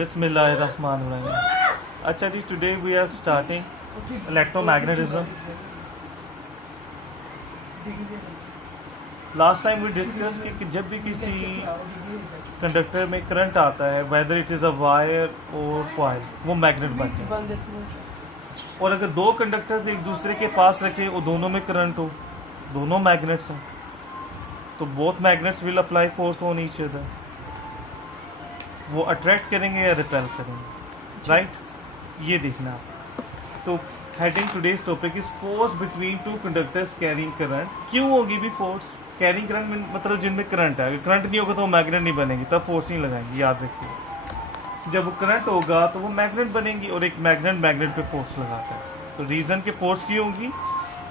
Bismillahirrahmanirrahim. अच्छा जी, today we are starting electromagnetism. Last time we discussed कि जब भी किसी कंडक्टर में करंट आता है, whether it is a wire or coil, वो मैग्नेट बनते हैं. और अगर दो कंडक्टर्स एक दूसरे के पास रखे, वो दोनों में करंट हो, दोनों मैग्नेट्स हैं, तो both magnets will apply force on each other. वो अट्रैक्ट करेंगे या रिपेल करेंगे, राइट? ये देखना आप. तो heading today's topic is force between two conductors carrying current. क्यों होगी भी फोर्स? कैरिंग करंट मतलब जिनमें करंट है. अगर करंट नहीं होगा तो वो मैग्नेट नहीं बनेंगे, तब फोर्स नहीं लगाएंगे, याद रखिए. जब वो करंट होगा तो वो मैग्नेट बनेंगी, और एक मैग्नेट मैग्नेट पे फोर्स लगाता है. तो रीजन के फोर्स की होगी,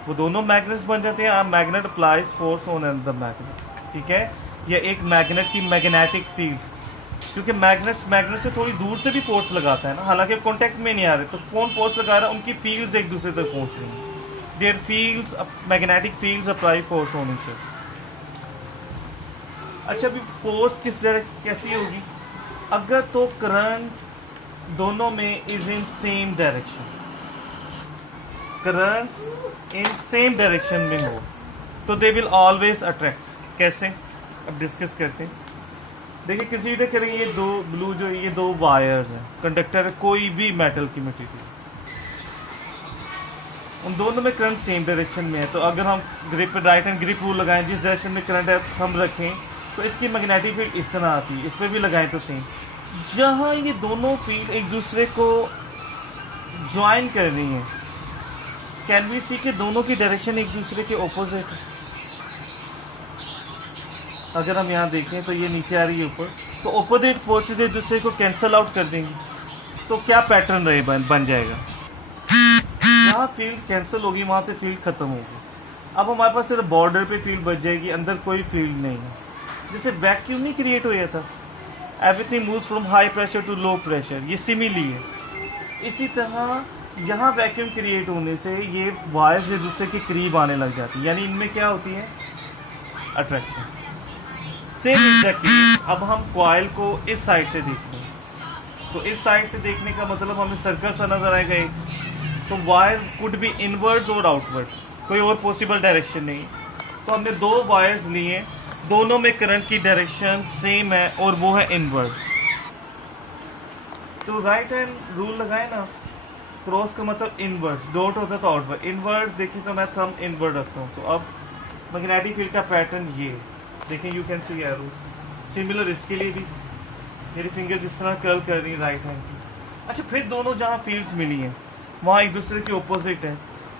वो दोनों मैग्नेट्स बन जाते हैं. Magnet applies force on another magnet, ठीक है? या एक मैग्नेट की मैग्नेटिक फील्ड, क्योंकि मैग्नेट से थोड़ी दूर से भी फोर्स लगाता है ना, हालांकि कांटेक्ट में नहीं आ रहे, तो कौन फोर्स लगा रहा है? उनकी फील्ड्स एक दूसरे तक पहुंच रही हैं. There fields, magnetic fields apply force on each other. अच्छा, अभी फोर्स कैसी होगी? अगर तो करंट दोनों में is in same direction, current in same direction में हो, तो दे विल ऑलवेज अट्रैक्ट. कैसे? अब डिस्कस करते हैं. देखिए, कंसीडर करेंगे ये दो ब्लू, जो ये दो वायर्स हैं, कंडक्टर है, कोई भी मेटल की मटेरियल, उन दोनों में करंट सेम डायरेक्शन में है. तो अगर हम grip right hand grip rule लगाएं, जिस डायरेक्शन में करंट है हम रखें, तो इसकी मैग्नेटिक फील्ड इस तरह आती है. इस पर भी लगाएं तो सेम. जहां ये दोनों फील्ड एक दूसरे को ज्वाइन कर रही हैं, कैन वी सी कि दोनों की डायरेक्शन एक दूसरे के ऑपोजिट है. अगर हम यहाँ देखें तो ये नीचे आ रही है ऊपर, तो ऑपोजिट फोर्सेज एक दूसरे को कैंसल आउट कर देंगे. तो क्या पैटर्न रहे बन जाएगा? यहाँ फील्ड कैंसिल होगी, वहाँ से फील्ड खत्म होगी. अब हमारे पास सिर्फ बॉर्डर पे फील्ड बच जाएगी, अंदर कोई फील्ड नहीं है. जैसे वैक्यूम नहीं क्रिएट हुआ था, everything moves from high pressure to low pressure, ये सिमिली है. इसी तरह यहाँ वैक्यूम क्रिएट होने से ये वायर्स एक दूसरे के करीब आने लग जाती है, यानी इनमें क्या होती है? अट्रैक्शन. Same exactly. अब हम कॉइल को इस साइड से देखते हैं, तो इस साइड से देखने का मतलब हमें सर्कल सा नजर आएगा एक. तो वायर कुड बी इनवर्ड्स और आउटवर्ड, कोई और पॉसिबल डायरेक्शन नहीं. तो हमने दो वायर्स लिए, दोनों में करंट की डायरेक्शन सेम है, और वो है इनवर्ड्स. तो राइट हैंड रूल लगाए ना, क्रॉस का मतलब इनवर्ड्स, डॉट होता है तो आउटवर्ड. इनवर्ड्स देखिए तो मैं थंब इनवर्ड रखता हूँ. तो अब मैग्नेटिक फील्ड का पैटर्न ये देखें, you can see arrows. Similar इसके लिए भी मेरी फिंगर्स इस तरह कर्ल कर रही है राइट हैंड की. अच्छा, फिर दोनों जहाँ फील्ड्स मिली हैं वहाँ एक दूसरे के ऑपोजिट है,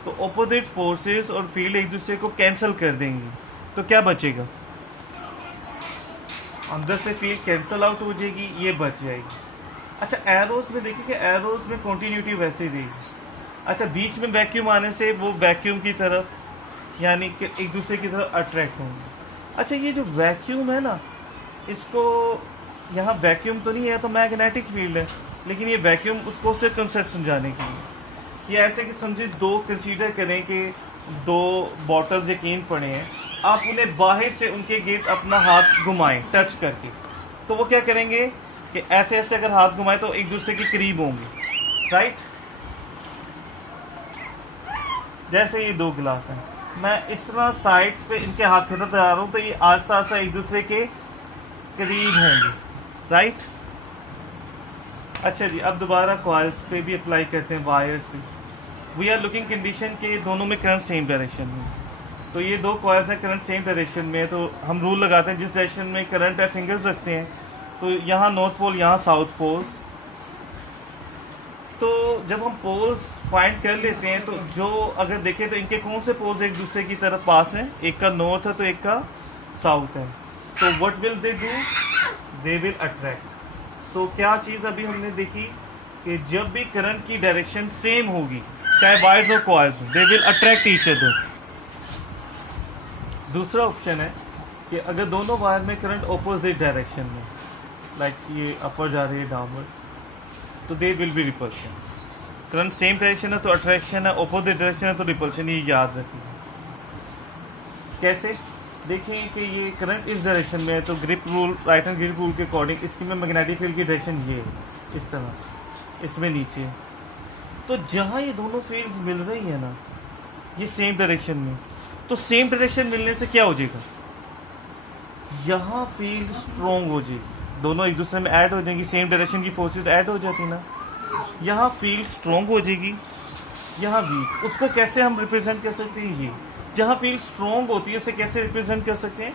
तो ऑपोजिट फोर्सेस और फील्ड एक दूसरे को कैंसिल कर देंगी. तो क्या बचेगा? अंदर से फील्ड कैंसिल आउट हो जाएगी, ये बच जाएगी. अच्छा, एरोस में देखिए कि एरोस में कंटिन्यूटी वैसे ही रहेगी. अच्छा, बीच में वैक्यूम आने से वो वैक्यूम की तरफ, यानी कि एक दूसरे की तरफ अट्रैक्ट होंगे. अच्छा, ये जो वैक्यूम है ना, इसको यहाँ वैक्यूम तो नहीं है, तो मैग्नेटिक फील्ड है, लेकिन ये वैक्यूम उसको उससे कंसेप्ट समझाने के लिए, ये ऐसे कि समझिए दो कंसीडर करें कि दो बॉटल्स यकीन पड़े हैं, आप उन्हें बाहर से उनके गेट अपना हाथ घुमाएं टच करके, तो वो क्या करेंगे कि ऐसे ऐसे अगर हाथ घुमाएं तो एक दूसरे के करीब होंगे, राइट? जैसे ये दो गिलास हैं, मैं इस तरह साइड्स पे इनके हाथ खिलाता जा रहा हूँ, तो ये आस्ता आस्ता एक दूसरे के करीब होंगे, राइट? अच्छा जी, अब दोबारा कॉइल्स पे भी अप्लाई करते हैं, वायर्स पे. वी आर लुकिंग कंडीशन के दोनों में करंट सेम डायरेक्शन में. तो ये दो कॉइल्स हैं, करंट सेम डायरेक्शन में है, तो हम रूल लगाते हैं जिस डायरेक्शन में करंट है फिंगर्स रखते हैं. तो यहाँ नॉर्थ पोल, यहाँ साउथ पोल्स. तो जब हम पोल्स फाइंड कर लेते हैं, तो जो अगर देखें तो इनके कौन से पोल्स एक दूसरे की तरफ पास हैं? एक का नॉर्थ है तो एक का साउथ है. तो what will they do? They will attract. तो क्या चीज़ अभी हमने देखी कि जब भी करंट की डायरेक्शन सेम होगी, चाहे वायर्स और coils, they will attract each other. दूसरा ऑप्शन है कि अगर दोनों वायर में करंट ऑपोजिट डायरेक्शन में, लाइक ये अपर जा रही है डाउनवर्ड, तो they will be repulsion. Current same direction है तो अट्रैक्शन है, ऑपोजिट डायरेक्शन है तो रिपल्शन. ये याद रखिए. कैसे? देखें कि ये करंट इस डायरेक्शन में है, तो grip rule, right hand grip rule के अकॉर्डिंग इसकी में मैग्नेटिक फील्ड की डायरेक्शन ये है, इस तरह इसमें नीचे है। तो जहाँ ये दोनों फील्ड्स मिल रही है ना, ये सेम डायरेक्शन में, तो सेम डायरेक्शन मिलने से क्या हो जाएगा, यहाँ फील्ड स्ट्रॉन्ग हो जाएगी, दोनों एक दूसरे में ऐड हो जाएंगी, सेम डायरेक्शन की फोर्सेस ऐड हो जाती ना, यहाँ फील्ड स्ट्रॉन्ग हो जाएगी, यहाँ वीक। उसको कैसे हम रिप्रेजेंट कर सकते हैं, ये जहाँ फील्ड स्ट्रॉन्ग होती है उसे कैसे रिप्रेजेंट कर सकते हैं,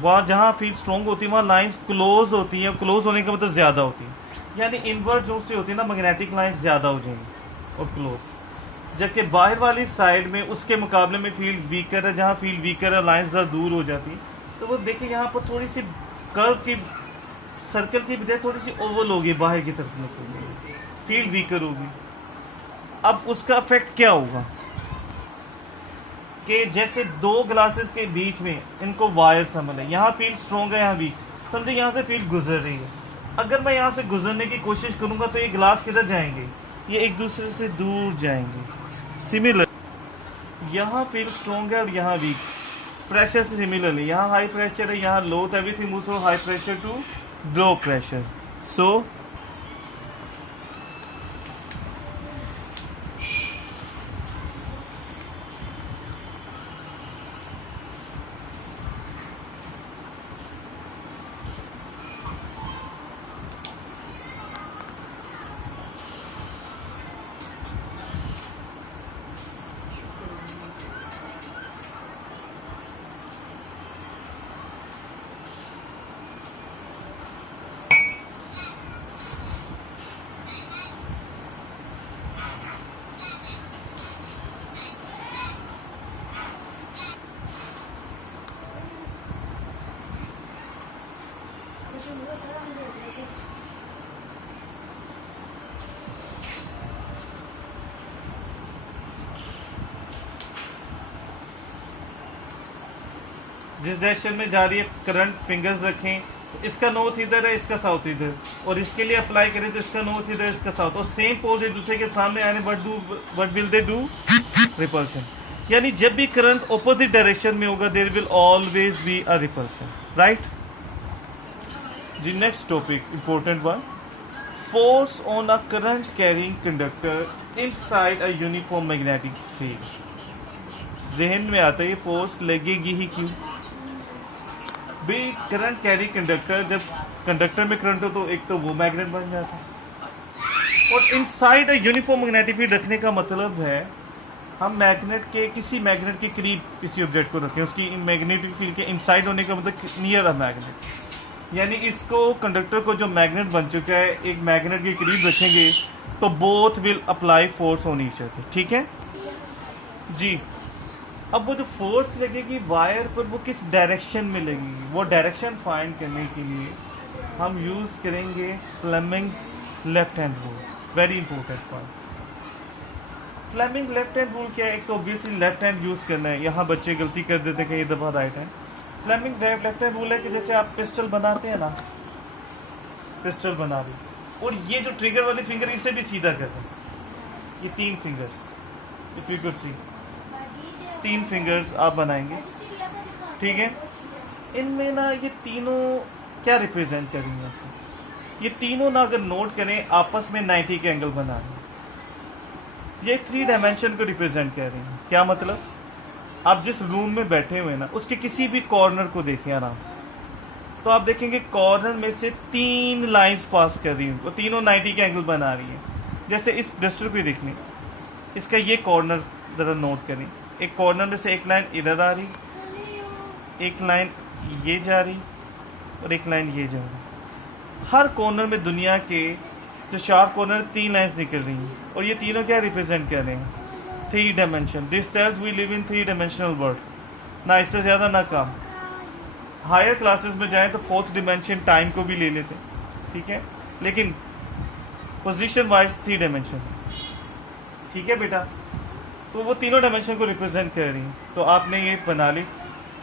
वहाँ जहाँ फील्ड स्ट्रॉन्ग होती है वहाँ लाइंस क्लोज होती है, क्लोज होने का मतलब ज़्यादा होती है, यानी इनवर्ट जो से होती है ना मैग्नेटिक लाइंस ज़्यादा हो जाएंगी और क्लोज। जबकि बाहर वाली साइड में उसके मुकाबले में फील्ड वीकर है, जहाँ फील्ड वीकर है लाइंस ज़रा दूर हो जाती है। तो वो देखिए यहाँ पर थोड़ी सी कर्व की, सर्कल की बजाय थोड़ी सी ओवल होगी बाहर की तरफ में, फील्ड वीकर होगी। अब उसका इफेक्ट क्या होगा कि जैसे दो ग्लासेस के बीच में इनको वायर समझ है, यहाँ फील्ड स्ट्रॉन्ग है यहाँ वीक, समझे यहाँ से फील्ड गुजर रही है। अगर मैं यहाँ से गुजरने की कोशिश करूंगा तो ये ग्लास किधर जाएंगे, ये एक दूसरे से दूर जाएंगे। सिमिलर यहाँ फील्ड स्ट्रॉन्ग है और यहाँ वीक, प्रेशर से सिमिलरली यहाँ हाई प्रेशर है, यहाँ low, everything moves from high pressure to low pressure. So जिस डायरेक्शन में जा रही है करंट, फिंगर्स रखें, इसका नॉर्थ इधर है, इसका साउथ इधर, और इसके लिए अप्लाई करें तो इसका नॉर्थ इधर, इसका साउथ, और सेम पोल एक दूसरे के सामने आने, what will they do, repulsion. यानी जब भी करंट ऑपोजिट डायरेक्शन में होगा there will always be a repulsion, right जी। Next topic important one, force on a current carrying conductor inside a uniform magnetic field. जहन में आता है ये फोर्स लगेगी ही क्यों भाई, करंट कैरी कंडक्टर, जब कंडक्टर में करंट हो तो एक तो वो मैग्नेट बन जाता है, और inside a uniform magnetic field रखने का मतलब है हम मैग्नेट के, किसी मैग्नेट के करीब किसी ऑब्जेक्ट को रखें, उसकी मैग्नेटिक फील्ड के इनसाइड होने का मतलब नियर अ मैग्नेट। यानी इसको कंडक्टर को जो मैग्नेट बन चुका है एक मैग्नेट के करीब रखेंगे तो both will apply force on each other, ठीक है जी। अब वो जो फोर्स लगेगी वायर पर वो किस डायरेक्शन में लगेगी, वो डायरेक्शन फाइंड करने के लिए हम यूज़ करेंगे Fleming's left hand rule. Very important point, Fleming left hand rule क्या है, एक तो ऑब्वियसली लेफ्ट हैंड यूज़ करना है, यहाँ बच्चे गलती कर देते हैं कि ये दफ़ा right hand. Fleming left hand rule है कि जैसे आप पिस्टल बनाते हैं ना, पिस्टल बना ली, और ये जो ट्रिगर वाली फिंगर इसे भी सीधा कर दें, ये तीन fingers, if you could see, तीन फिंगर्स आप बनाएंगे, ठीक है। इनमें ना ये तीनों क्या रिप्रेजेंट करेंगे, ये तीनों ना अगर नोट करें आपस में 90 के एंगल बना रहे हैं, ये 3 डायमेंशन को रिप्रेजेंट कर रहे हैं। क्या मतलब, आप जिस रूम में बैठे हुए ना उसके किसी भी कॉर्नर को देखें आराम से, तो आप देखेंगे कॉर्नर में से 3 लाइंस पास कर रही हैं, वो तीनों 90 के एंगल बना रही हैं। जैसे इस डस्टर को देख लें, इसका ये कॉर्नर ज़रा नोट करें, एक कॉर्नर में से एक लाइन इधर आ रही, एक लाइन ये जा रही और एक लाइन ये जा रही। हर कॉर्नर में दुनिया के जो शार्प कॉर्नर 3 लाइंस निकल रही हैं, और ये तीनों क्या रिप्रेजेंट कर रहे हैं, 3 dimension. This tells we live in 3 dimensional world, ना इससे ज़्यादा ना कम। हायर क्लासेस में जाएं तो 4th डिमेंशन टाइम को भी ले लेते हैं, ठीक है, लेकिन पोजीशन वाइज 3 डायमेंशन, ठीक है बेटा। तो वो तीनों डायमेंशन को रिप्रेजेंट कर रही हैं, तो आपने ये बना ली।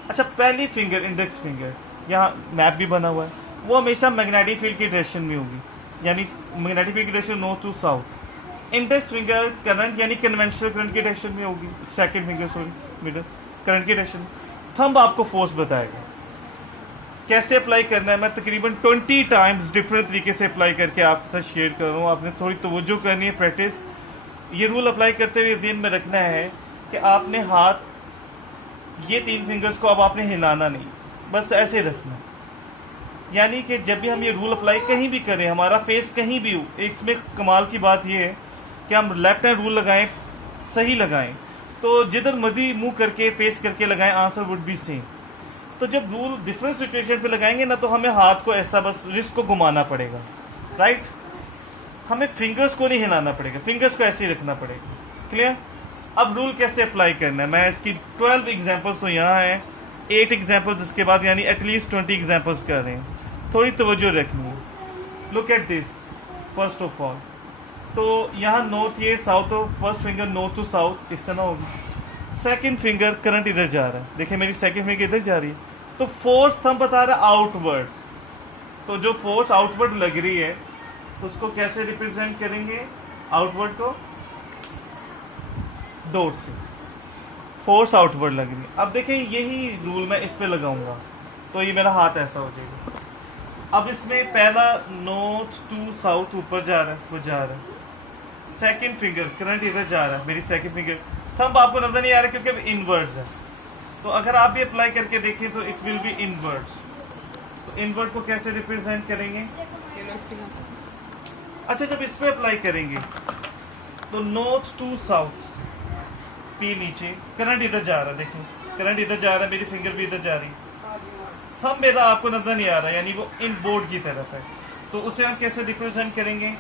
अच्छा, पहली फिंगर इंडेक्स फिंगर, यहाँ मैप भी बना हुआ है, वो हमेशा मैग्नेटिक फील्ड की डायरेक्शन में होगी, यानी मैग्नेटिक फील्ड की direction north to south. Index finger current यानी कन्वेंशनल करंट की डायरेक्शन में होगी, second finger sorry middle current की डायरेक्शन। थंब आपको फोर्स बताएगा। कैसे अप्लाई करना है मैं तकरीबन 20 टाइम्स डिफरेंट तरीके से अप्लाई करके आपके साथ शेयर कर रहा हूँ। आपने थोड़ी तवज्जो करनी है, प्रैक्टिस। ये रूल अप्लाई करते हुए ज़हन में रखना है कि आपने हाथ ये 3 फिंगर्स को अब आपने हिलाना नहीं, बस ऐसे रखना है। यानी कि जब भी हम ये रूल अप्लाई कहीं भी करें, हमारा फेस कहीं भी हो, इसमें कमाल की बात ये है कि हम लेफ्ट हैंड रूल लगाएं, सही लगाएं, तो जिधर मर्जी मुंह करके फेस करके लगाएं, आंसर वुड बी सेम। तो जब रूल डिफरेंट सिचुएशन पे लगाएंगे ना, तो हमें हाथ को ऐसा बस रिस्ट को घुमाना पड़ेगा, राइट। हमें फिंगर्स को नहीं हिलाना पड़ेगा, फिंगर्स को ऐसे ही रखना पड़ेगा। क्लियर? अब रूल कैसे अप्लाई करना है, मैं इसकी 12 एग्जाम्पल्स तो यहाँ हैं, 8 एग्जाम्पल्स इसके बाद, यानी एटलीस्ट 20 एग्जाम्पल्स कर रहे हैं। थोड़ी तवज्जो रखनी है। Look at this first of all. तो यहाँ नॉर्थ, ये south of first finger north to south इस तरह होगी। सेकंड फिंगर करंट इधर जा रहा है, देखिए मेरी सेकंड फिंगर इधर जा रही है, तो फोर्स थंब बता रहा है आउटवर्ड्स। तो जो फोर्स आउटवर्ड लग रही है उसको कैसे रिप्रेजेंट करेंगे, आउटवर्ड को डॉट से, फोर्स आउटवर्ड लग रही है। अब देखें यही रूल मैं इस पे लगाऊंगा तो ये मेरा हाथ ऐसा हो जाएगा। अब इसमें पहला नॉर्थ टू साउथ ऊपर जा रहा है, वो जा रहा है। सेकंड फिंगर करंट इधर जा रहा है, मेरी सेकंड फिंगर, थंब आपको नजर नहीं आ रहा क्योंकि अब इनवर्ड्स है। तो अगर आप भी अप्लाई करके देखें तो इट विल बी इनवर्ड्स। तो इनवर्ड को कैसे रिप्रेजेंट करेंगे, अच्छा जब इस पे अप्लाई करेंगे तो नॉर्थ टू साउथ, पी नीचे, करंट इधर जा रहा है, देखिए करंट इधर जा रहा है, मेरी फिंगर भी इधर जा रही है, थंब मेरा आपको नजर नहीं आ रहा, यानी वो इन बोर्ड की तरफ है। तो उसे हम कैसे रिप्रेजेंट करेंगे,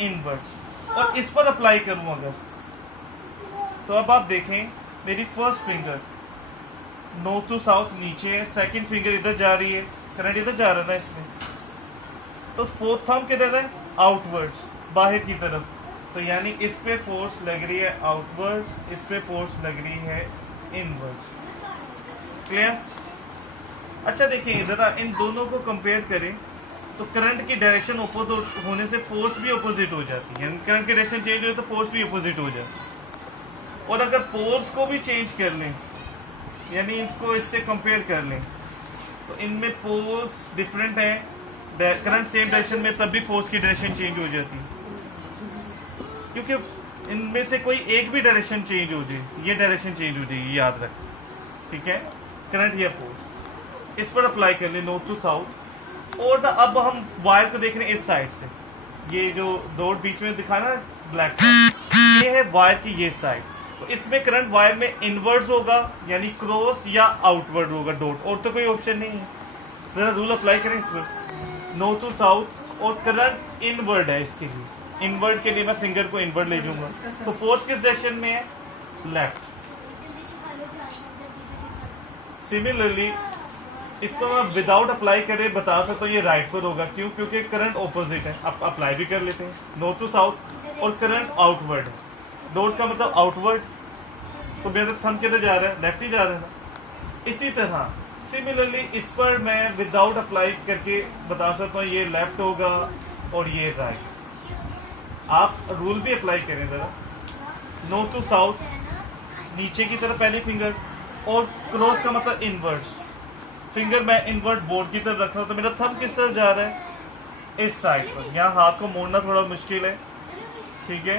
इनवर्ड्स। और इस पर अप्लाई करूं अगर, तो अब आप देखें मेरी first finger north to south नीचे है, सेकंड फिंगर इधर जा रही है, करंट इधर जा रहा है ना इसमें, तो फोर्थ थंब किधर है, आउटवर्ड्स, बाहर की तरफ। तो यानी इस पे फोर्स लग रही है आउटवर्ड्स, इस पे फोर्स लग रही है इनवर्ड्स। क्लियर? अच्छा देखिए इधर इन दोनों को कंपेयर करें तो करंट की डायरेक्शन अपोजिट होने से फोर्स भी अपोजिट हो जाती है, करंट की डायरेक्शन चेंज हो तो फोर्स भी अपोजिट हो जाती है। और अगर पोल्स को भी चेंज कर लें, यानी इसको इससे कंपेयर कर लें, तो इनमें पोल्स डिफरेंट है, करंट सेम डायरेक्शन में, तब भी फोर्स की डायरेक्शन चेंज हो जाती है, क्योंकि इनमें से कोई एक भी डायरेक्शन चेंज हो जाए, ये डायरेक्शन चेंज हो जाएगी, याद रख, ठीक है, करंट या फोर्स। इस पर अप्लाई कर ले नॉर्थ टू साउथ। और अब हम वायर को देख रहे हैं इस साइड से, ये जो डॉट बीच में दिखा ना ब्लैक साइड, ये है वायर की ये साइड। तो इसमें करंट वायर में इनवर्ड्स होगा, यानी क्रॉस या आउटवर्ड होगा डॉट, और तो कोई ऑप्शन नहीं है। जरा रूल अप्लाई करें इसमें, नॉर्थ टू साउथ, और करंट इनवर्ड है, इसके लिए इनवर्ड के लिए मैं फिंगर को इनवर्ड ले जाऊंगा। तो फोर्स किस डायरेक्शन में है, लेफ्ट। सिमिलरली इसको मैं विदाउट अप्लाई करे बता सकता हूँ ये राइट पर होगा, क्यों, क्योंकि करंट ऑपोजिट है। आप अप्लाई भी कर लेते हैं, नॉर्थ टू साउथ, और करंट आउटवर्ड है, डॉट का मतलब आउटवर्ड, तो मेरा थंब किधर जा रहा है, लेफ्ट ही जा रहा है ना। इसी तरह सिमिलरली इस पर मैं विदाउट अप्लाई करके बता सकता हूँ ये लेफ्ट होगा और ये राइट। आप रूल भी अप्लाई करें जरा, नॉर्थ टू साउथ, नीचे की तरफ पहली फिंगर, और क्रॉस का मतलब इनवर्ड्स, फिंगर मैं इनवर्ट बोर्ड की तरफ रख रहा हूँ, तो मेरा थंब किस तरफ जा रहा है, इस साइड पर। यहाँ हाथ को मोड़ना थोड़ा मुश्किल है, ठीक है,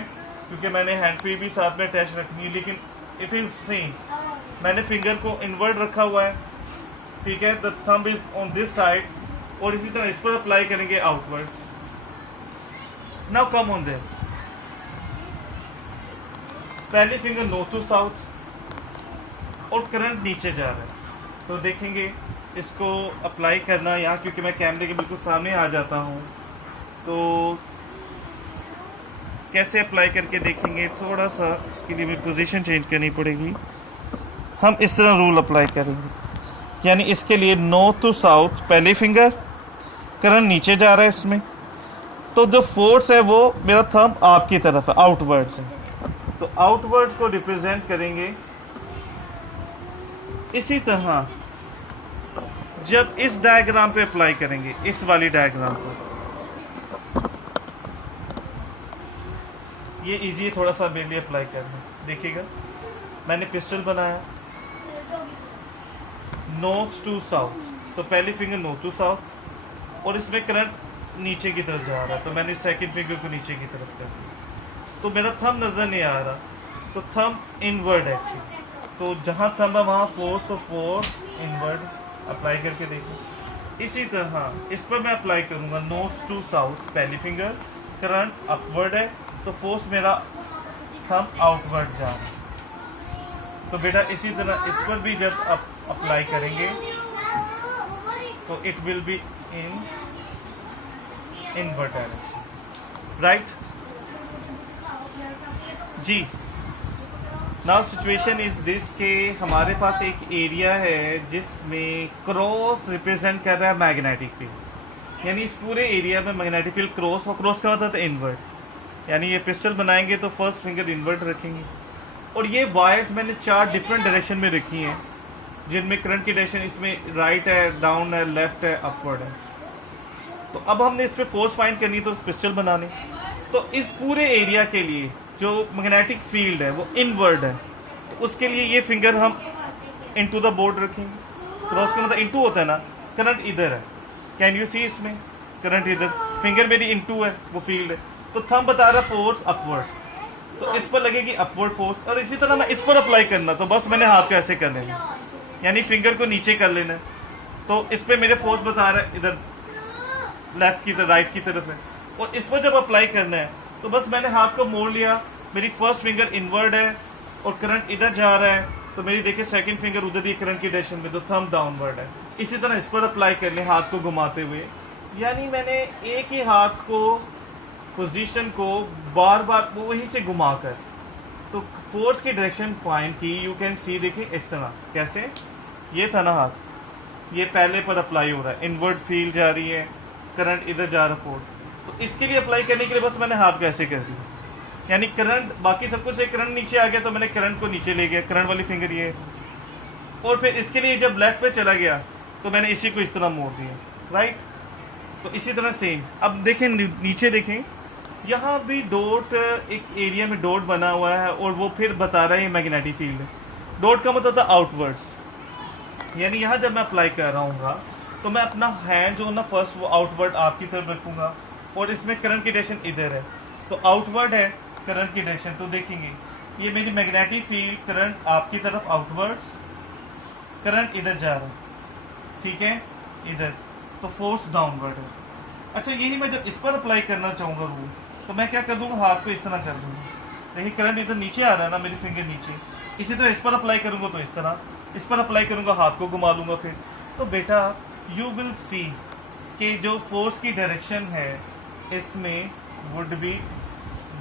क्योंकि मैंने हैंड फ्री भी साथ में अटैच रखनी है, लेकिन इट इज सेम, मैंने फिंगर को इनवर्ट रखा हुआ है, ठीक है, the thumb is on this side, और इसी तरह इस पर अप्लाई करेंगे outwards. Now come on this, पहली फिंगर नॉर्थ टू साउथ और करंट नीचे जा रहा है, तो देखेंगे इसको अप्लाई करना यहाँ, क्योंकि मैं कैमरे के बिल्कुल सामने आ जाता हूँ, तो कैसे अप्लाई करके देखेंगे। थोड़ा सा इसके लिए भी पोजीशन चेंज करनी पड़ेगी। हम इस तरह रूल अप्लाई करेंगे, यानी इसके लिए नॉर्थ टू साउथ पहली फिंगर, करंट नीचे जा रहा है इसमें, तो जो फोर्स है वो मेरा थंब आपकी तरफ है, आउटवर्ड्स है, तो आउटवर्ड्स को रिप्रेजेंट करेंगे। इसी तरह जब इस डायग्राम पे अप्लाई करेंगे, इस वाली डायग्राम पर, ये इजी थोड़ा सा मेरे लिए अप्लाई करना। देखिएगा मैंने पिस्टल बनाया, नॉर्थ टू साउथ, तो पहली फिंगर नॉर्थ टू साउथ और इसमें करंट नीचे की तरफ जा रहा है, तो मैंने सेकंड फिंगर को नीचे की तरफ कर दिया, तो मेरा थंब नज़र नहीं आ रहा, तो थंब इनवर्ड है एक्चुअली, तो जहाँ थंब है वहाँ फोर्स, तो फोर्स इनवर्ड अप्लाई करके देखो। इसी तरह इस पर मैं अप्लाई करूँगा नॉर्थ टू साउथ, पहली फिंगर करंट अपवर्ड है, तो फोर्स मेरा थंब आउटवर्ड जा रहा है। तो बेटा इसी तरह इस पर भी जब आप अप्लाई करेंगे तो it will be in inward direction, right जी। नाउ सिचुएशन इज दिस के हमारे पास एक एरिया है जिसमें क्रॉस रिप्रेजेंट कर रहा है मैग्नेटिक फील्ड, यानी इस पूरे एरिया में मैग्नेटिक फील्ड क्रॉस, और क्रॉस का मतलब इनवर्ड, यानी ये पिस्टल बनाएंगे तो फर्स्ट फिंगर इनवर्ट रखेंगे, और ये वायर्स मैंने 4 डिफरेंट डायरेक्शन में रखी हैं, जिनमें करंट की डायरेक्शन इसमें राइट है, डाउन है, लेफ्ट है, अपवर्ड है। तो अब हमने इस पर फोर्स फाइंड करनी, तो पिस्टल बनाने, तो इस पूरे एरिया के लिए जो मैग्नेटिक फील्ड है वो इनवर्ड है, तो उसके लिए ये फिंगर हम इनटू द बोर्ड रखेंगे। क्रॉस का मतलब इनटू होता है ना, करंट इधर है, कैन यू सी, इसमें करंट इधर, फिंगर मेरी इनटू है, वो फील्ड है, तो थंब बता रहा फोर्स अपवर्ड, तो इस पर लगेगी अपवर्ड फोर्स, और इसी तरह मैं इस पर अप्लाई करना, तो बस मैंने हाथ को ऐसे कर लेना, यानी फिंगर को नीचे कर लेना, तो इस पर मेरे फोर्स बता रहा है इधर लेफ्ट की तरफ, राइट की तरफ है, और इस पर जब अप्लाई करना है तो बस मैंने हाथ को मोड़ लिया, मेरी फर्स्ट फिंगर इनवर्ड है और करंट इधर जा रहा है, तो मेरी देखिए सेकंड फिंगर उधर ही करंट की डायरेक्शन में, तो थंब डाउनवर्ड है। इसी तरह इस पर अप्लाई करने, हाथ को घुमाते हुए, यानी मैंने एक ही हाथ को पोजीशन को बार बार वहीं से घुमाकर तो फोर्स की डायरेक्शन फाइंड की। यू कैन सी, देखिए इस तरह, कैसे, ये था ना हाथ, ये पहले पर अप्लाई हो रहा है, इनवर्ड फील्ड जा रही है, करंट इधर जा रहा है फोर्स, तो इसके लिए अप्लाई करने के लिए बस मैंने हाथ को ऐसे कर दिया, यानी करंट, बाकी सब कुछ से करंट नीचे आ गया, तो मैंने करंट को नीचे ले गया, करंट वाली फिंगर ये, और फिर इसके लिए जब लेफ्ट पे चला गया तो मैंने इसी को इस तरह मोड़ दिया, राइट। तो इसी तरह सेम, अब देखें नीचे देखें, यहाँ भी डॉट, एक एरिया में डॉट बना हुआ है और वो फिर बता रहा है मैग्नेटिक फील्ड है। डॉट का मतलब था आउटवर्ड्स, यानी यहाँ जब मैं अप्लाई कर रहा हूँ तो मैं अपना हैंड जो ना फर्स्ट वो आउटवर्ड आपकी तरफ रखूँगा, और इसमें करंट की डायरेक्शन इधर है, तो आउटवर्ड है करंट की डायरेक्शन, तो देखेंगे ये मेरी मैग्नेटिक फील्ड, करंट आपकी तरफ आउटवर्ड्स, करंट इधर जा रहा है, ठीक है, इधर, तो फोर्स डाउनवर्ड है। अच्छा, यही मैं जब इस पर अप्लाई करना चाहूँगा रूल, तो मैं क्या कर दूंगा, हाथ को इस तरह कर दूंगा, देखिए करंट इधर नीचे आ रहा है ना, मेरी फिंगर नीचे, इसी तरह इस पर अप्लाई करूंगा तो इस तरह, इस पर अप्लाई करूंगा, हाथ को घुमा लूंगा फिर, तो बेटा यू विल सी कि जो फोर्स की डायरेक्शन है इसमें वुड बी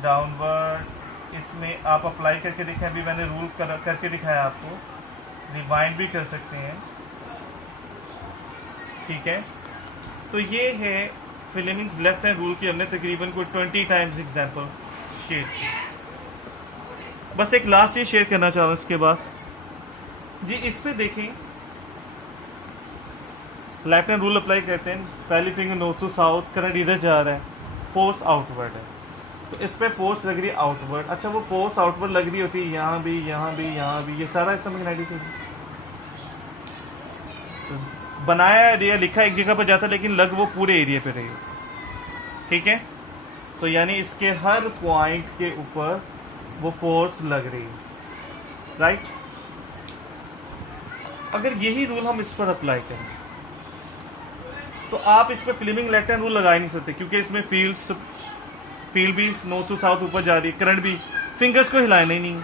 डाउनवर्ड। इसमें आप अप्लाई करके देखें, अभी मैंने रूल करके दिखाया आपको, रिवाइंड भी कर सकते हैं, ठीक है। तो ये है फिलेमिंग्स लेफ्ट हैंड रूल की, हमने तकरीबन को 20 टाइम्स एग्जांपल शेयर की। बस एक लास्ट ये शेयर करना चाह रहा हूँ इसके बाद जी, इस पे देखें, लेफ्ट हैंड रूल अप्लाई करते हैं, पहली finger north to south, current इधर जा रहा है, फोर्स आउटवर्ड है, तो इस पे फोर्स लग रही है आउटवर्ड। अच्छा, वो फोर्स आउटवर्ड लग रही होती है यहाँ भी, यहाँ भी, यहाँ भी, ये सारा इसमें मैग्नेटिक फील्ड बनाया एरिया लिखा एक जगह पर जाता है, लेकिन लग वो पूरे एरिया पे रही है, ठीक है। तो यानी इसके हर पॉइंट के ऊपर वो फोर्स लग रही है, राइट। अगर यही रूल हम इस पर अप्लाई करें तो आप इस पर फ्लेमिंग लेफ्ट हैंड रूल लगा ही नहीं सकते, क्योंकि इसमें फील्ड भी नॉर्थ टू साउथ ऊपर जा रही है, करंट भी, फिंगर्स को हिलाना ही नहीं,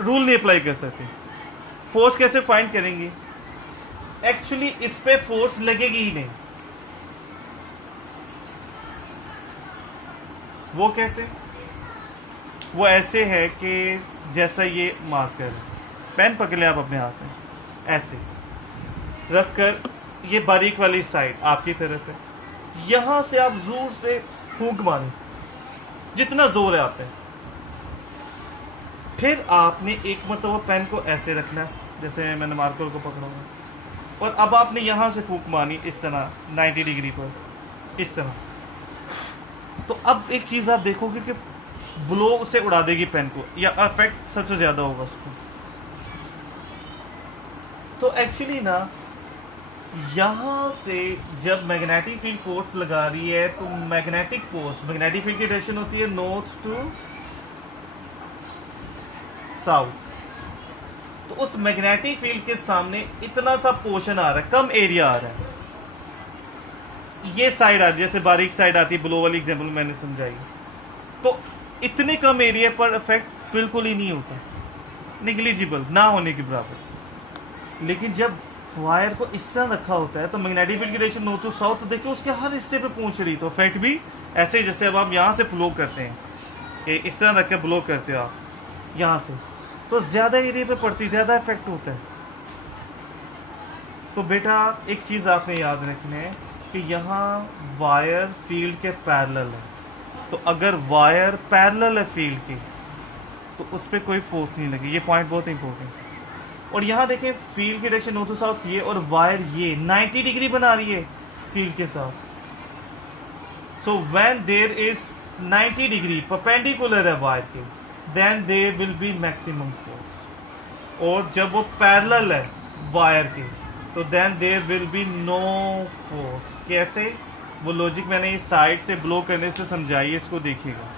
रूल नहीं अप्लाई कर सकते। फोर्स कैसे फाइंड करेंगे, एक्चुअली इस पे फोर्स लगेगी ही नहीं। वो कैसे, वो ऐसे है कि जैसा ये मार्कर है, पेन पकड़ लें आप अपने हाथ में, ऐसे रखकर, ये बारीक वाली साइड आपकी तरफ है, यहां से आप जोर से फूंक मारें, जितना जोर है आप पे, फिर आपने एक मतलब पेन को ऐसे रखना है, जैसे मैंने मार्कर को पकड़ा हुआ, और अब आपने यहां से फूंक मारनी इस तरह 90 डिग्री पर, इस तरह। तो अब एक चीज आप देखोगे कि ब्लो उसे उड़ा देगी पेन को, या इफेक्ट सबसे ज्यादा होगा उसको। तो एक्चुअली ना यहाँ से जब मैग्नेटिक फील्ड फोर्स लगा रही है तो मैग्नेटिक फील्ड की डायरेक्शन होती है नॉर्थ टू साउथ। तो उस मैग्नेटिक फील्ड के सामने इतना सा पोर्शन आ रहा है, कम एरिया आ रहा है, ये साइड आ रही है, जैसे बारीक साइड आती है, ब्लो वाली एग्जांपल मैंने समझाई। तो इतने कम एरिया पर इफेक्ट बिल्कुल ही नहीं होता, निग्लिजिबल, ना होने के बराबर। लेकिन जब वायर को इस तरह रखा होता है तो मैग्नेटिक फील्ड की डायरेक्शन नॉर्थ टू साउथ, तो देखिए उसके हर हिस्से पे पहुंच रही, तो इफेक्ट भी ऐसे ही जैसे अब आप यहाँ से ब्लो करते हैं, ये इस तरह रख के ब्लो करते हो आप यहाँ से, तो ज्यादा एरिया पे पड़ती, ज्यादा इफेक्ट होता है। तो बेटा एक चीज आपने याद रखनी है कि यहाँ वायर फील्ड के पैरेलल है, तो अगर वायर पैरेलल है फील्ड के तो उस पर कोई फोर्स नहीं लगी, ये पॉइंट बहुत इंपॉर्टेंट। और यहाँ देखें फील्ड की डायरेक्शन नॉर्थ टू साउथ ये, और वायर ये 90 डिग्री बना रही है फील्ड के साथ। So when there is 90 degree perpendicular है वायर के, then there will be maximum force. और जब वो पैरेलल है वायर के तो then there will be no force. कैसे? वो लॉजिक मैंने इस साइड से ब्लो करने से समझाई है, इसको देखिएगा।